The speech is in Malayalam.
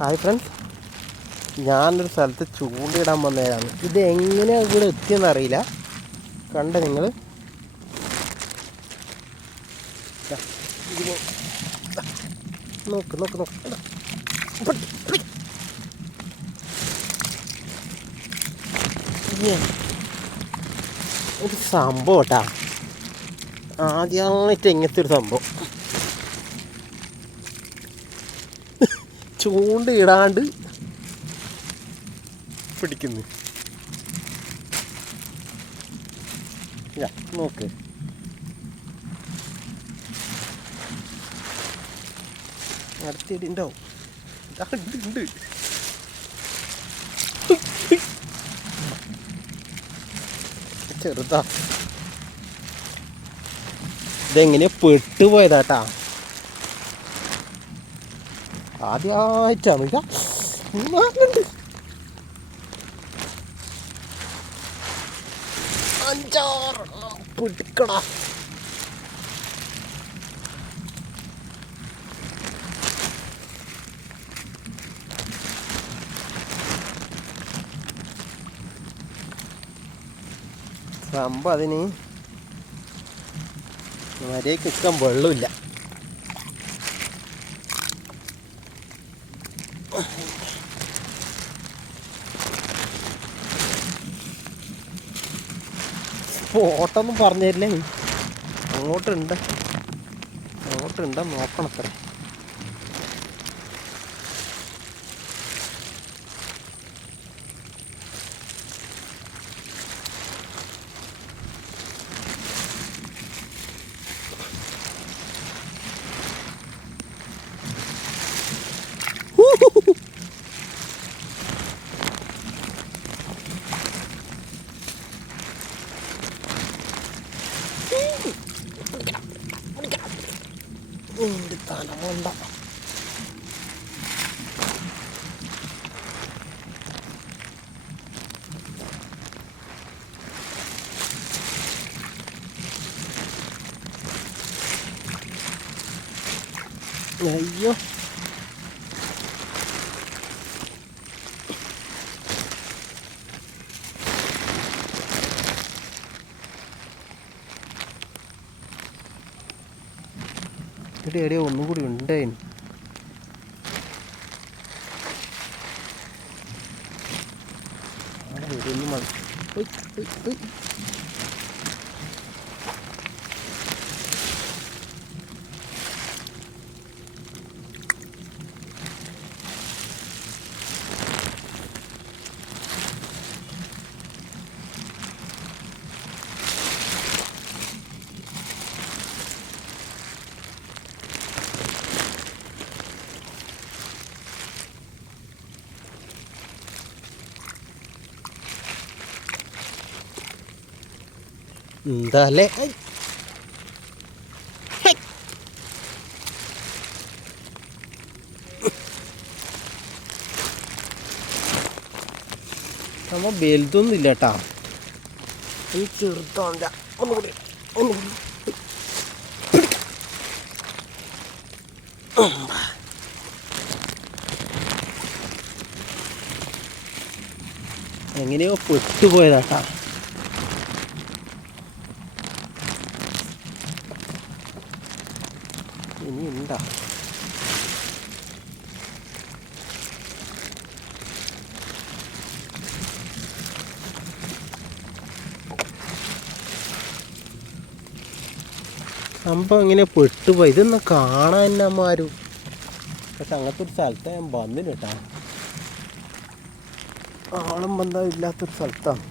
ഹായ് ഫ്രണ്ട്സ്, ഞാനൊരു സ്ഥലത്ത് ചൂണ്ടയിടാൻ വന്നതാണ്. ഇത് എങ്ങനെയാണ് ഇവിടെ എത്തിയെന്ന് അറിയില്ല. കണ്ട നിങ്ങൾ നോക്ക് നോക്ക് നോക്ക്, ഒരു സംഭവം കേട്ടാ, ആദ്യമായിട്ട് ഇങ്ങനത്തെ ഒരു സംഭവം. ചൂണ്ടയിടാണ്ട് പിടിക്കുന്നു. നോക്ക്, അടുത്തിടുണ്ടാവും. ഉണ്ട് ചെറുതാ. ഇതെങ്ങനെയാ പെട്ടുപോയതാട്ടാ, ആദ്യമായിട്ടാണ്. അഞ്ചാറെണ്ണം പിടിക്കടാ. സംഭവം അതിന് മര്യാദയ്ക്ക് നിൽക്കാൻ വെള്ളമില്ല. സ്പോട്ടൊന്നും പറഞ്ഞു തരില്ലേ നീ? അങ്ങോട്ടുണ്ടോ നോക്കണത്ര. തലമുണ്ട അയ്യോ. എവിടെയോ ഒന്നും കൂടി ഉണ്ടായിരുന്നു. എന്താല്ലേ നമ്മ വലുതൊന്നും ഇല്ല കേട്ടാ, ഈ ചെറുത്തോണ്ട. ഒന്നുകൂടി എങ്ങനെയോ പെട്ടുപോയതാട്ടാ. ഇനി ഉണ്ടാ സംഭവം ഇങ്ങനെ പെട്ടുപോയി. ഇതൊന്നും കാണാൻ എന്നമാരും. പക്ഷെ അങ്ങനത്തെ ഒരു സ്ഥലത്ത് ഞാൻ വന്നില്ല കേട്ടാ. ആളും ബന്ധം ഇല്ലാത്തൊരു സ്ഥലത്താണ്.